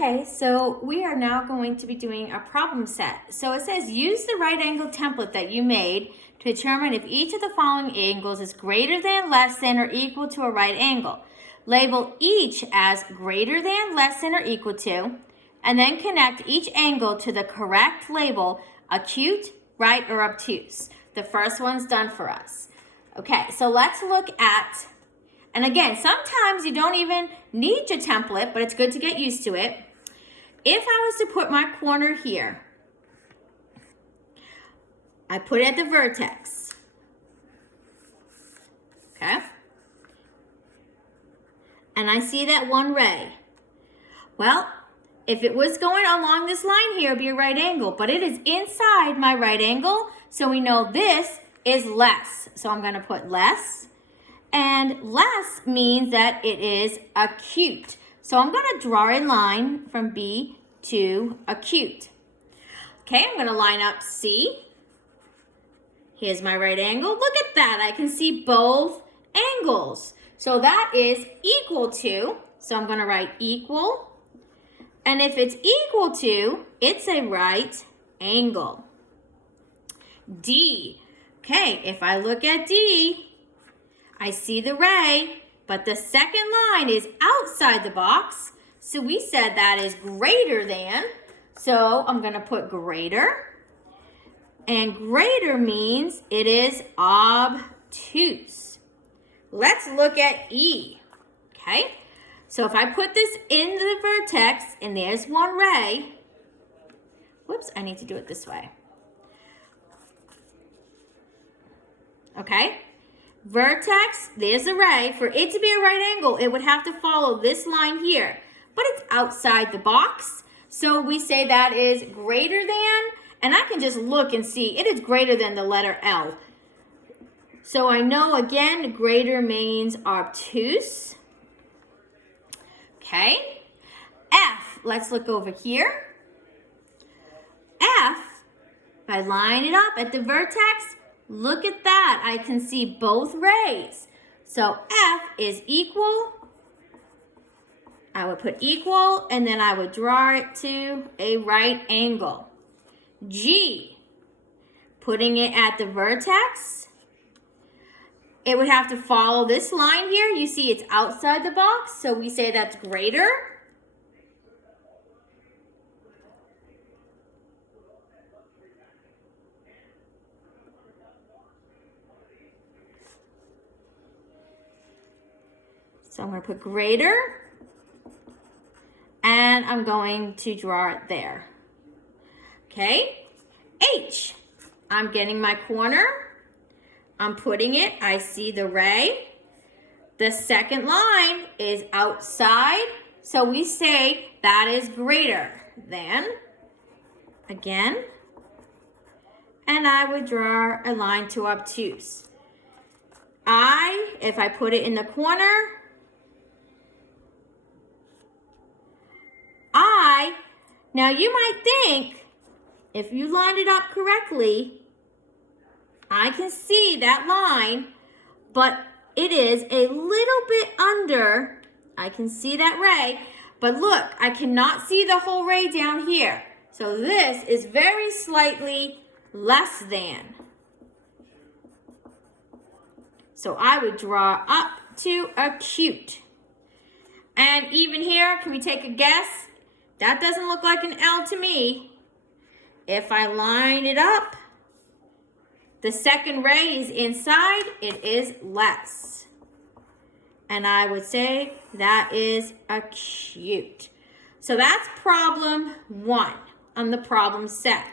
Okay, so we are now going to be doing a problem set. So it says use the right angle template that you made to determine if each of the following angles is greater than, less than, or equal to a right angle. Label each as greater than, less than, or equal to, and then connect each angle to the correct label, acute, right, or obtuse. The first one's done for us. Okay, so let's look at, and again, sometimes you don't even need your template, but it's good to get used to it. If I was to put my corner here, I put it at the vertex, okay? And I see that one ray. Well, if it was going along this line here, it'd be a right angle, but it is inside my right angle, so we know this is less. So I'm gonna put less, and less means that it is acute. So I'm gonna draw a line from B to acute. Okay, I'm gonna line up C. Here's my right angle. Look at that, I can see both angles. So that is equal to, so I'm gonna write equal. And if it's equal to, it's a right angle. D. Okay, if I look at D, I see the ray, but the second line is outside the box. So we said that is greater than. So I'm gonna put greater. And greater means it is obtuse. Let's look at E, okay? So if I put this into the vertex, and there's one ray, whoops, I need to do it this way. Okay, vertex, there's a ray. For it to be a right angle, it would have to follow this line here, but it's outside the box. So we say that is greater than, and I can just look and see it is greater than the letter L. So I know, again, greater means obtuse. Okay, F, let's look over here. F, if I line it up at the vertex, look at that, I can see both rays. So F is equal. I would put equal, and then I would draw it to a right angle. G, putting it at the vertex, it would have to follow this line here. You see it's outside the box, so we say that's greater. So I'm going to put greater, and I'm going to draw it there. Okay, H, I'm getting my corner, I'm putting it, I see the ray. The second line is outside, so we say that is greater than, again, and I would draw a line to obtuse. I, if I put it in the corner, I, now you might think, if you lined it up correctly, I can see that line, but it is a little bit under. I can see that ray, but look, I cannot see the whole ray down here. So this is very slightly less than. So I would draw up to acute. And even here, can we take a guess? That doesn't look like an L to me. If I line it up, the second ray is inside, it is less. And I would say that is acute. So that's problem 1 on the problem set.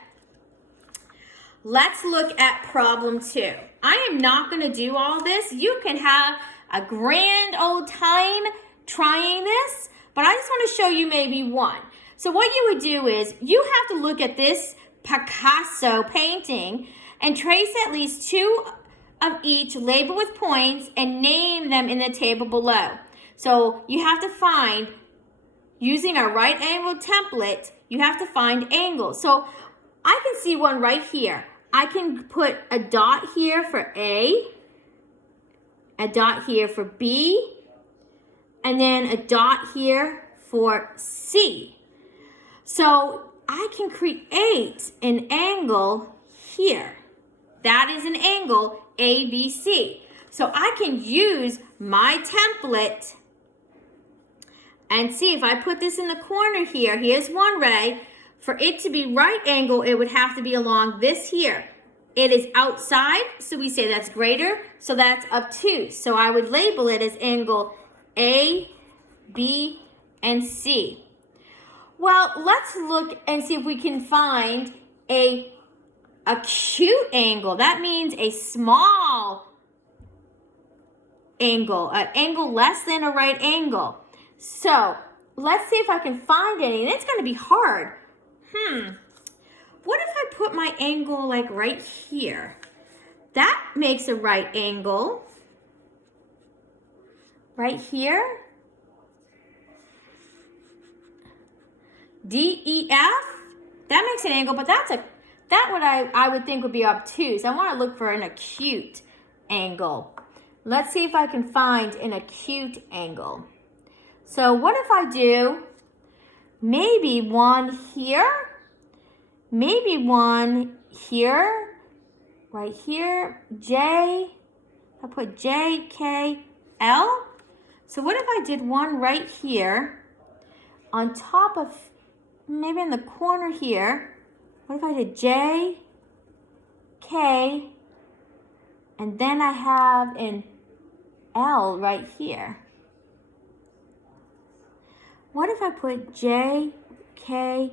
Let's look at problem 2. I am not going to do all this. You can have a grand old time trying this, but I just want to show you maybe one. So what you would do is you have to look at this Picasso painting and trace at least 2 of each, label with points, and name them in the table below. So you have to find, using a right angle template, you have to find angles. So I can see one right here. I can put a dot here for A, a dot here for B, and then a dot here for C. So I can create an angle here. That is an angle ABC. So I can use my template and see if I put this in the corner here. Here's one ray. For it to be right angle, it would have to be along this here. It is outside, so we say that's greater, so that's obtuse. So I would label it as angle A, B, and C. Well, let's look and see if we can find a acute angle. That means a small angle, an angle less than a right angle. So let's see if I can find any, and it's going to be hard. What if I put my angle like right here? That makes a right angle. Right here. DEF, that makes an angle, but that what I would think would be obtuse. I want to look for an acute angle. Let's see if I can find an acute angle. So what if I do maybe one here, maybe one here, right here, I put J, K, L. So what if I did one right here on top of, maybe in the corner here? What if I did J, K, and then I have an L right here? What if I put J, K,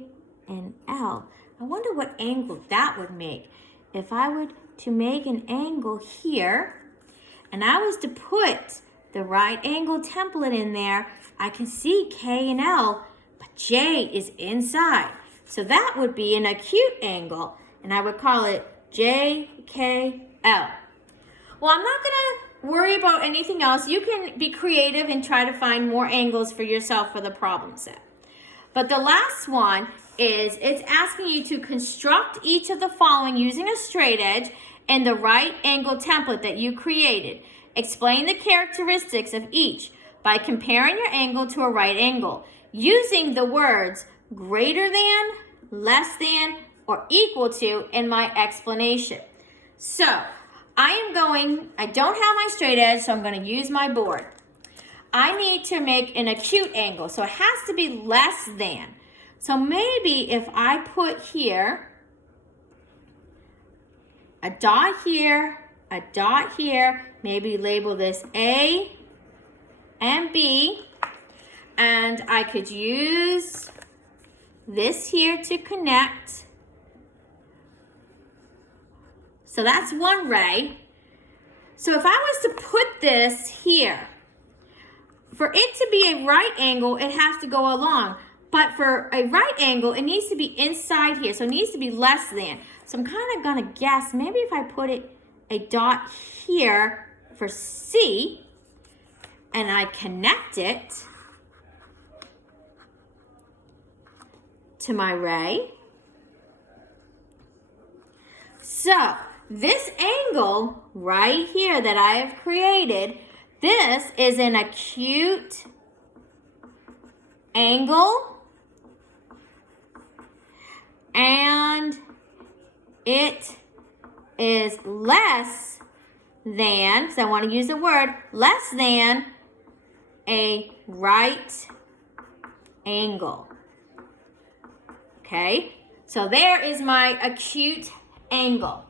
and L? I wonder what angle that would make. If I were to make an angle here, and I was to put the right angle template in there, I can see K and L, but J is inside. So that would be an acute angle, and I would call it JKL. Well, I'm not gonna worry about anything else. You can be creative and try to find more angles for yourself for the problem set. But the last one is, it's asking you to construct each of the following using a straight edge and the right angle template that you created. Explain the characteristics of each by comparing your angle to a right angle, using the words greater than, less than, or equal to in my explanation. So I don't have my straight edge, so I'm going to use my board. I need to make an acute angle, so it has to be less than. So maybe if I put here, a dot here, maybe label this A and B, and I could use this here to connect. So that's one ray. So if I was to put this here, for it to be a right angle, it has to go along. But for a right angle, it needs to be inside here. So it needs to be less than. So I'm kind of going to guess, maybe if I put a dot here for C, and I connect it to my ray. So this angle right here that I have created, this is an acute angle, and it is less than, so I want to use the word less than, a right angle. Okay, so there is my acute angle.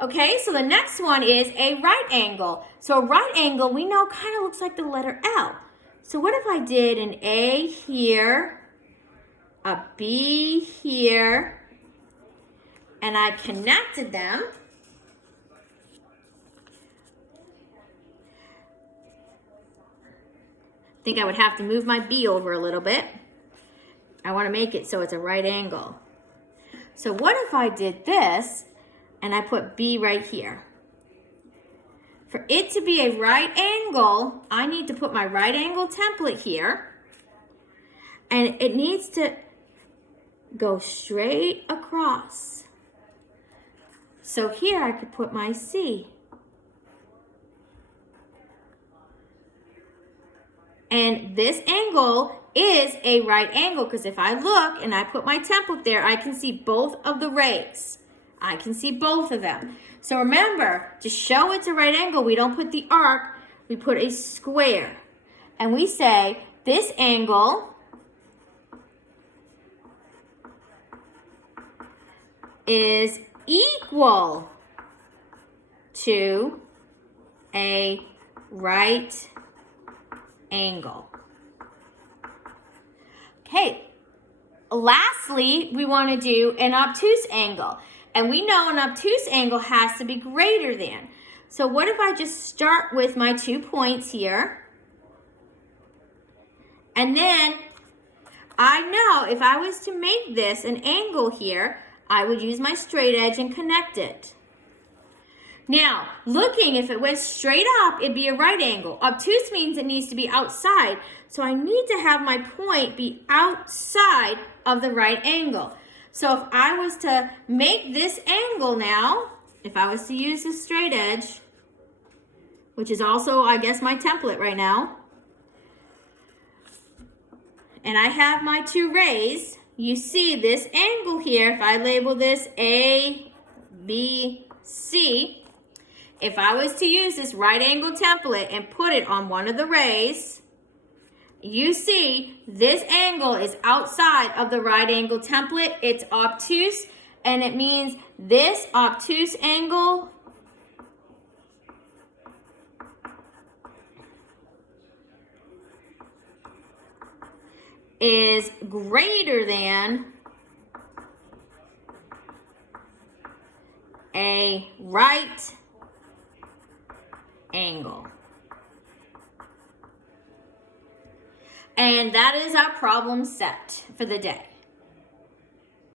Okay, so the next one is a right angle. So a right angle, we know, kind of looks like the letter L. So what if I did an A here, a B here, and I connected them? I think I would have to move my B over a little bit. I want to make it so it's a right angle. So what if I did this and I put B right here? For it to be a right angle, I need to put my right angle template here, and it needs to go straight across. So here I could put my C. And this angle is a right angle because if I look and I put my template there, I can see both of the rays. I can see both of them. So remember, to show it's a right angle, we don't put the arc, we put a square. And we say this angle is equal to a right angle. Okay, lastly, we want to do an obtuse angle. And we know an obtuse angle has to be greater than. So what if I just start with my 2 points here? And then I know if I was to make this an angle here, I would use my straight edge and connect it. Now, looking, if it went straight up, it'd be a right angle. Obtuse means it needs to be outside. So I need to have my point be outside of the right angle. So if I was to make this angle now, if I was to use this straight edge, which is also, I guess, my template right now, and I have my 2 rays, you see this angle here, if I label this A, B, C, if I was to use this right angle template and put it on one of the rays, you see this angle is outside of the right angle template. It's obtuse, and it means this obtuse angle is greater than a right angle. And that is our problem set for the day.